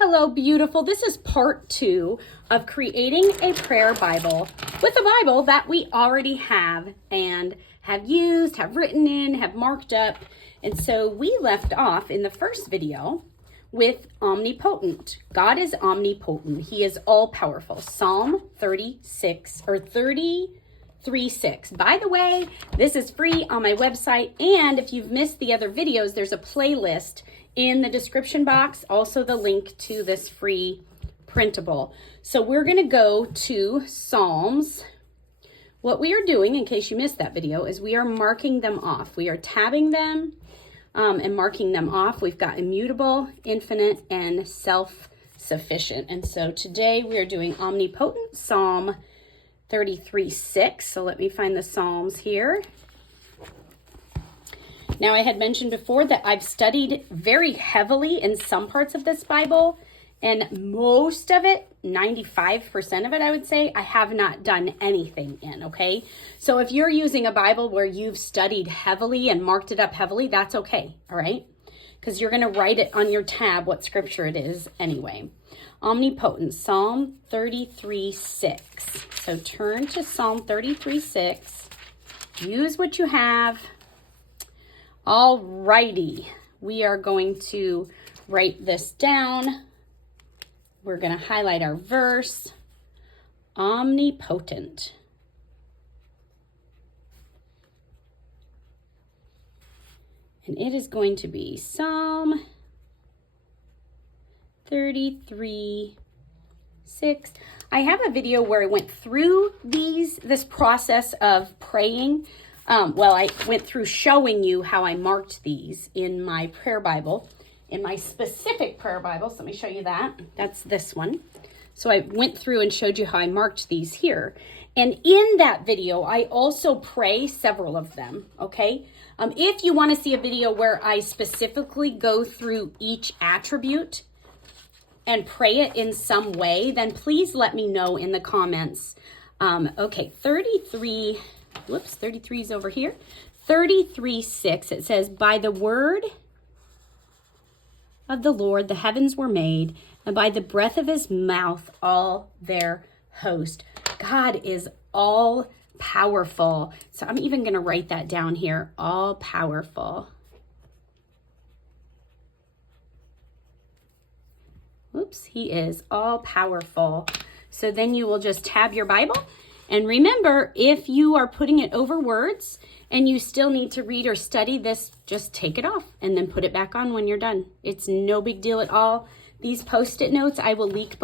Hello, beautiful. This is part 2 of creating a prayer Bible with a Bible that we already have and have used, have written in, have marked up. And so we left off in the first video with omnipotent. God is omnipotent. He is all powerful. Psalm 36 or 33:6. By the way, this is free on my website. And if you've missed the other videos, there's a playlist in the description box, also the link to this free printable. So we're going to go to Psalms. What we are doing, in case you missed that video, is we are marking them off. We are tabbing them and marking them off. We've got immutable, infinite, and self-sufficient. And so today we are doing omnipotent, Psalm 33:6. So let me find the Psalms here. Now, I had mentioned before that I've studied very heavily in some parts of this Bible, and most of it, 95% of it, I would say, I have not done anything in, okay? So if you're using a Bible where you've studied heavily and marked it up heavily, that's okay, all right? Because you're going to write it on your tab what scripture it is anyway. Omnipotent, Psalm 33:6. So turn to Psalm 33:6. Use what you have. All righty, we are going to write this down. We're going to highlight our verse, omnipotent. And it is going to be Psalm 33:6. I have a video where I went through this process of praying. I went through showing you how I marked these in my prayer Bible, in my specific prayer Bible. So let me show you that. That's this one. So I went through and showed you how I marked these here. And in that video, I also pray several of them, okay? If you want to see a video where I specifically go through each attribute and pray it in some way, then please let me know in the comments. 33 is over here. 33:6, it says, by the word of the Lord the heavens were made, and by the breath of his mouth all their host. God is all powerful. So I'm even going to write that down here, all powerful. Oops, he is all powerful. So then you will just tab your Bible. And remember, if you are putting it over words and you still need to read or study this, just take it off and then put it back on when you're done. It's no big deal at all. These Post-it notes I will link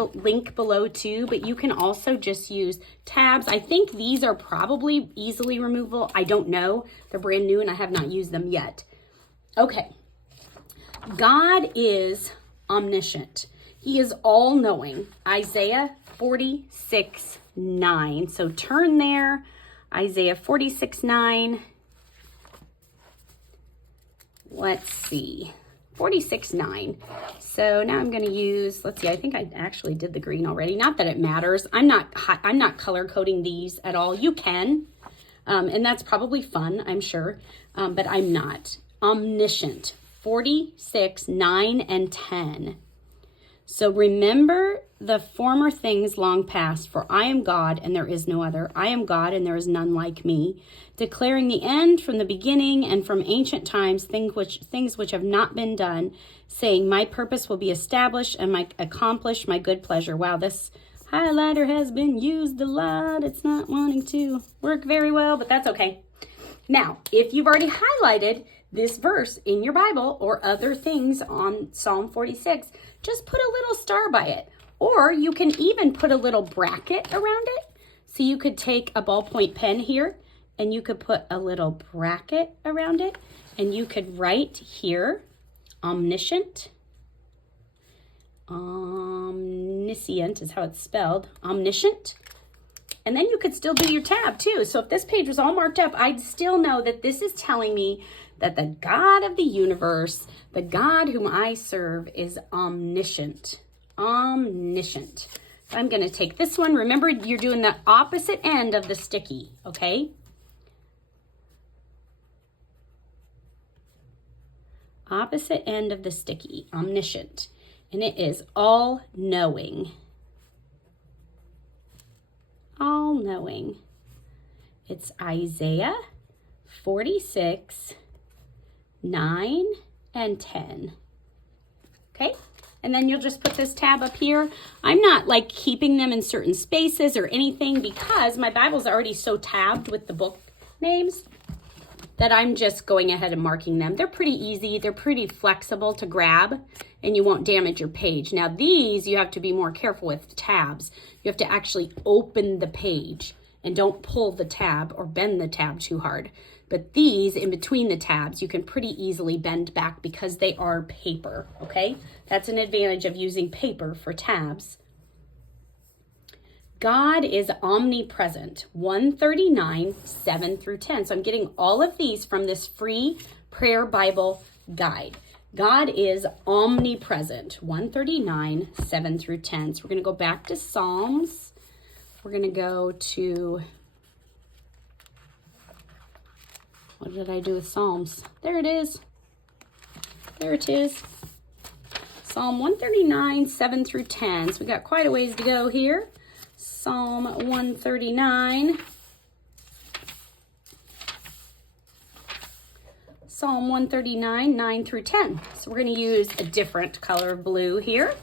below too, but you can also just use tabs. I think these are probably easily removable. I don't know. They're brand new and I have not used them yet. Okay. God is omniscient. He is all-knowing. Isaiah 46:9. So turn there. Isaiah 46:9. Let's see. 46:9. So now I'm going to use, let's see, I think I actually did the green already. Not that it matters. I'm not color coding these at all. You can. And that's probably fun, I'm sure. But I'm not. Omniscient. 46:9 and 10. So remember the former things long past, for I am God and there is no other. I am God and there is none like me, declaring the end from the beginning and from ancient times, things which have not been done, saying my purpose will be established and accomplish my good pleasure. Wow, this highlighter has been used a lot. It's not wanting to work very well, but that's okay. Now, if you've already highlighted this verse in your Bible or other things on Psalm 46, just put a little star by it. Or you can even put a little bracket around it. So you could take a ballpoint pen here and you could put a little bracket around it and you could write here, omniscient. Omniscient is how it's spelled, omniscient. And then you could still do your tab too. So if this page was all marked up, I'd still know that this is telling me that the God of the universe, the God whom I serve, is omniscient. Omniscient. So I'm going to take this one. Remember, you're doing the opposite end of the sticky, okay? Opposite end of the sticky, omniscient. and it is all knowing. All knowing. It's Isaiah 46, 9 and 10. Okay, and then you'll just put this tab up here. I'm not like keeping them in certain spaces or anything because my Bible's already so tabbed with the book names that I'm just going ahead and marking them. They're pretty easy. They're pretty flexible to grab and you won't damage your page. Now these, you have to be more careful with tabs. You have to actually open the page and don't pull the tab or bend the tab too hard. But these, in between the tabs, you can pretty easily bend back because they are paper, okay? That's an advantage of using paper for tabs. God is omnipresent, 139, 7 through 10. So I'm getting all of these from this free prayer Bible guide. God is omnipresent, 139, 7 through 10. So we're going to go back to Psalms. We're going to go to... What did I do with Psalms? There it is. There it is. Psalm 139, 7 through 10. So we got quite a ways to go here. Psalm 139. Psalm 139, 9 through 10. So we're going to use a different color of blue here.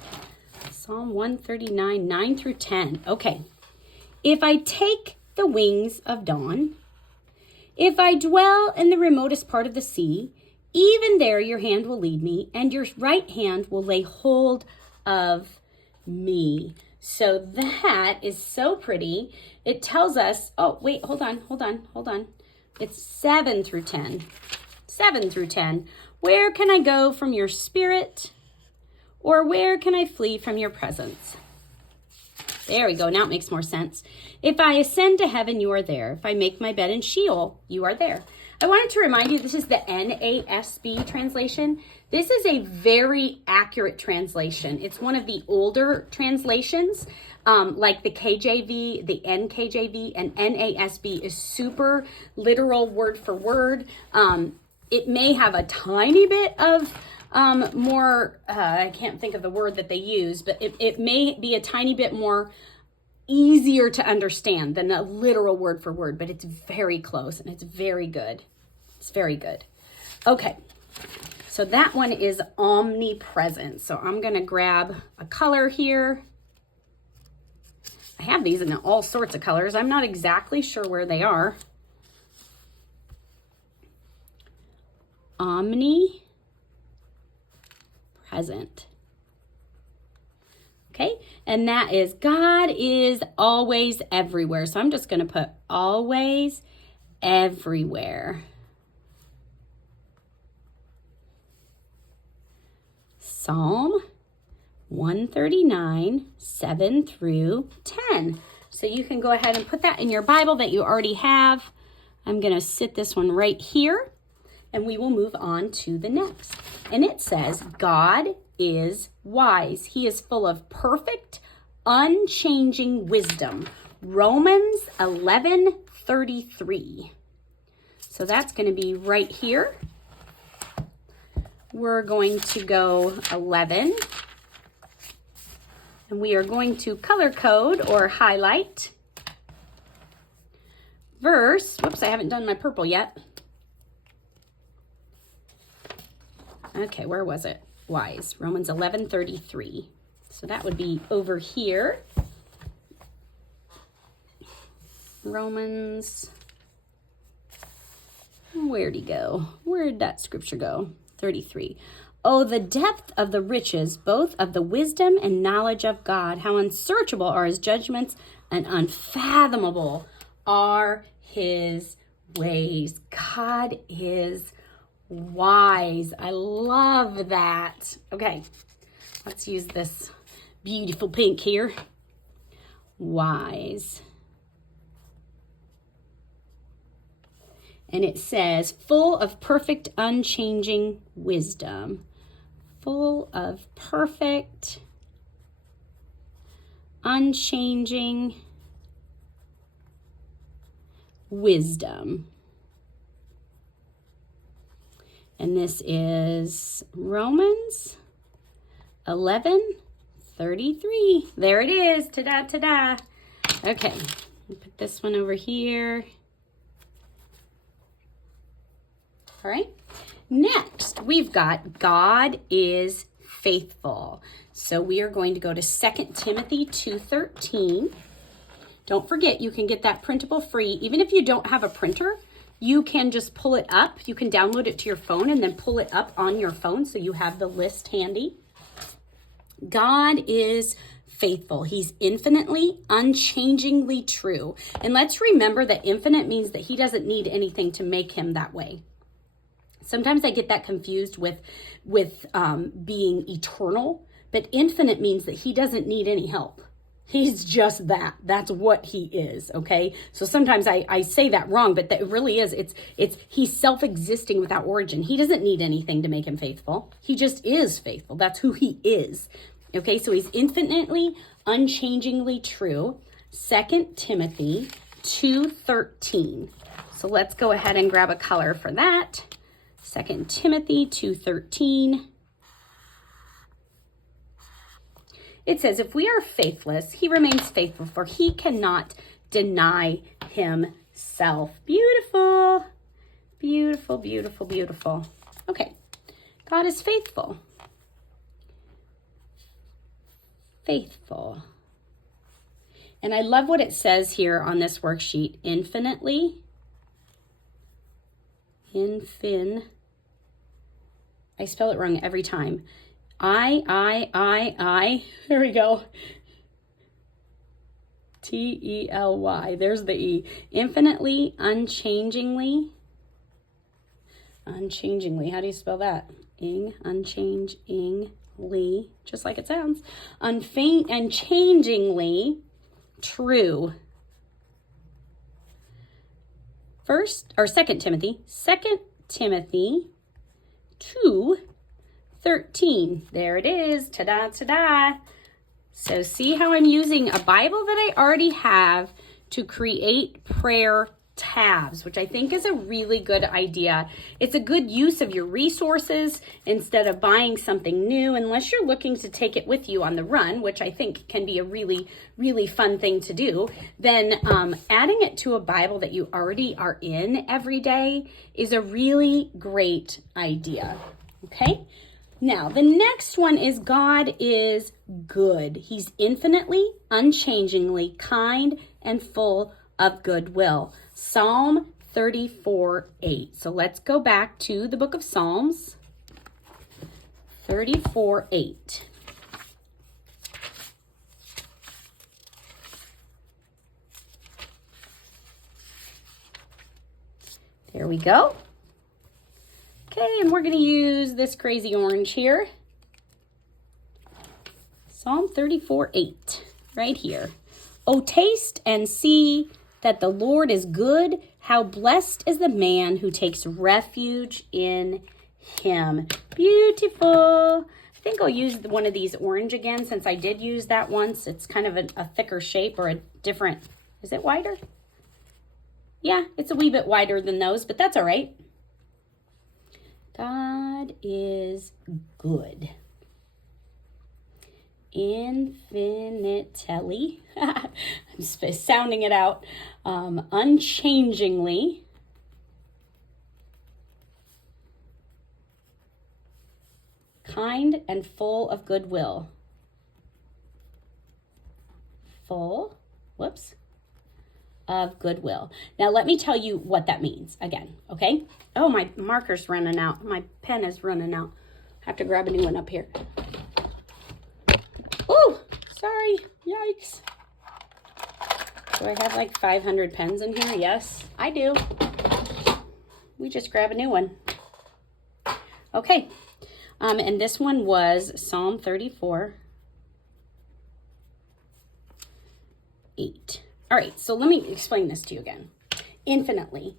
Psalm 139, 9 through 10. Okay. If I take the wings of dawn, if I dwell in the remotest part of the sea, even there your hand will lead me, and your right hand will lay hold of me. So that is so pretty. It tells us, oh, wait, hold on. It's 7 through 10. 7 through 10. Where can I go from your spirit? Or where can I flee from your presence? There we go. Now it makes more sense. If I ascend to heaven, you are there. If I make my bed in Sheol, you are there. I wanted to remind you, this is the NASB translation. This is a very accurate translation. It's one of the older translations, like the KJV, the NKJV, and NASB is super literal word for word. It may have a tiny bit of more, I can't think of the word that they use, but it may be a tiny bit more easier to understand than a literal word for word, but it's very close and it's very good. It's very good. Okay, so that one is omnipresent. So I'm going to grab a color here. I have these in all sorts of colors. I'm not exactly sure where they are. Omnipresent. Okay, and that is God is always everywhere. So I'm just going to put always everywhere. Psalm 139, 7 through 10. So you can go ahead and put that in your Bible that you already have. I'm going to sit this one right here, and we will move on to the next. And it says, God is wise. He is full of perfect, unchanging wisdom. Romans 11:33. So that's going to be right here. We're going to go 11. And we are going to color code or highlight verse. Whoops, I haven't done my purple yet. Okay, where was it? Wise. Romans 11:33. So that would be over here. Romans. Where'd he go? Where'd that scripture go? 33. Oh, the depth of the riches, both of the wisdom and knowledge of God. How unsearchable are his judgments and unfathomable are his ways. God is wise. I love that. Okay, let's use this beautiful pink here. Wise. And it says, full of perfect, unchanging wisdom. Full of perfect, unchanging wisdom. And this is Romans 11:33. There it is. Ta-da, ta-da. Okay, put this one over here. All right. Next, we've got God is faithful. So we are going to go to 2 Timothy 2:13. Don't forget, you can get that printable free. Even if you don't have a printer, you can just pull it up. You can download it to your phone and then pull it up on your phone so you have the list handy. God is faithful. He's infinitely, unchangingly true. And let's remember that infinite means that he doesn't need anything to make him that way. Sometimes I get that confused with being eternal, but infinite means that he doesn't need any help. He's just that. That's what he is, okay? So sometimes I say that wrong, but that really is. He's self-existing without origin. He doesn't need anything to make him faithful. He just is faithful. That's who he is, okay? So he's infinitely, unchangingly true. 2 Timothy 2:13. So let's go ahead and grab a color for that. 2 Timothy 2:13. It says, if we are faithless, he remains faithful, for he cannot deny himself. Beautiful, beautiful, beautiful, beautiful. Okay, God is faithful. Faithful. And I love what it says here on this worksheet. Infinitely. I spell it wrong every time. There we go. T-E-L-Y. There's the E. Infinitely, unchangingly. Unchangingly. How do you spell that? Unchangingly. Just like it sounds. Unchangingly true. 2 Timothy. 2 Timothy 2:13. There it is. Ta-da, ta-da. So see how I'm using a Bible that I already have to create prayer tabs, which I think is a really good idea. It's a good use of your resources instead of buying something new, unless you're looking to take it with you on the run, which I think can be a really, really fun thing to do. Then adding it to a Bible that you already are in every day is a really great idea. Okay? Now, the next one is God is good. He's infinitely, unchangingly kind and full of goodwill. Psalm 34:8. So let's go back to the book of Psalms. 34:8. There we go. Okay, and we're going to use this crazy orange here. Psalm 34:8, right here. Oh, taste and see that the Lord is good. How blessed is the man who takes refuge in him. Beautiful. I think I'll use one of these orange again since I did use that once. It's kind of a thicker shape or a different, is it wider? Yeah, it's a wee bit wider than those, but that's all right. God is good. Infinitely. I'm sounding it out. Unchangingly. Kind and full of goodwill. Full. Whoops. Of goodwill. Now let me tell you what that means again, okay? Oh, my marker's running out. My pen is running out. I have to grab a new one up here. Oh, sorry. Yikes. Do I have like 500 pens in here? Yes, I do. We just grab a new one. Okay. And this one was Psalm 34:8. All right, so let me explain this to you again. Infinitely.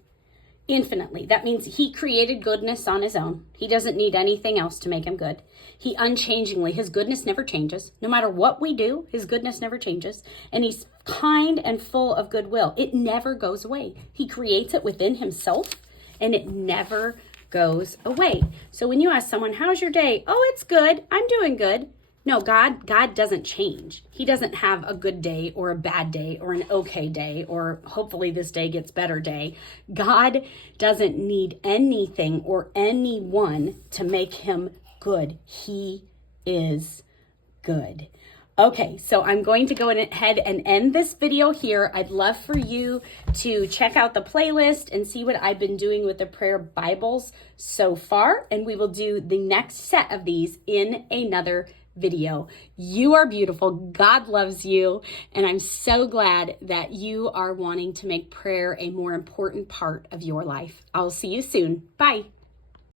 Infinitely. That means he created goodness on his own. He doesn't need anything else to make him good. He unchangingly, his goodness never changes. No matter what we do, his goodness never changes. And he's kind and full of goodwill. It never goes away. He creates it within himself, and it never goes away. So when you ask someone, how's your day? Oh, it's good. I'm doing good. No, God doesn't change. He doesn't have a good day or a bad day or an okay day or hopefully this day gets better day. God doesn't need anything or anyone to make him good. He is good. Okay, so I'm going to go ahead and end this video here. I'd love for you to check out the playlist and see what I've been doing with the prayer Bibles so far. And we will do the next set of these in another video. You are beautiful. God loves you. And I'm so glad that you are wanting to make prayer a more important part of your life. I'll see you soon. Bye.